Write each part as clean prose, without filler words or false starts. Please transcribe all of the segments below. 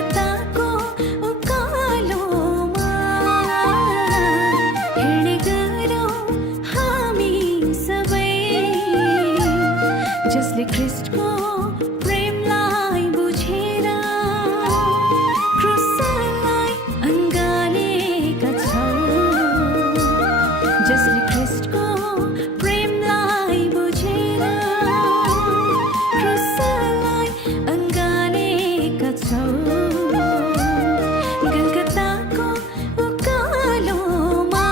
कलकत्ताको उकालोमा हिँड्ने गरौँ हामी सबै, जसले ख्रीष्टको प्रेमलाई बुझेर क्रुसलाई अँगालेका छौँ, जसले ख्रीष्टको प्रेमलाई बुझेर क्रुसलाई अँगालेका छौँ। कलकत्ताको उकालोमा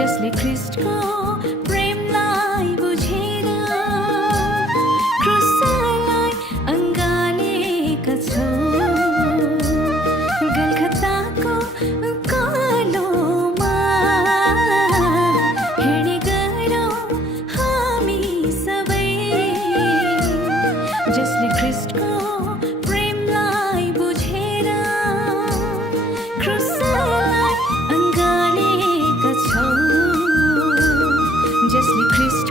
जसले ख्रीष्टको प्रेमलाई बुझेर क्रुसलाई अँगालेका छौँ। कलकत्ताको उकालोमा हिँड्ने गरौँ हामी सबै, जसले ख्रीष्टको प्रेमलाई बुझेर क्रुसलाई अँगालेका छौँ, जसले ख्रीष्ट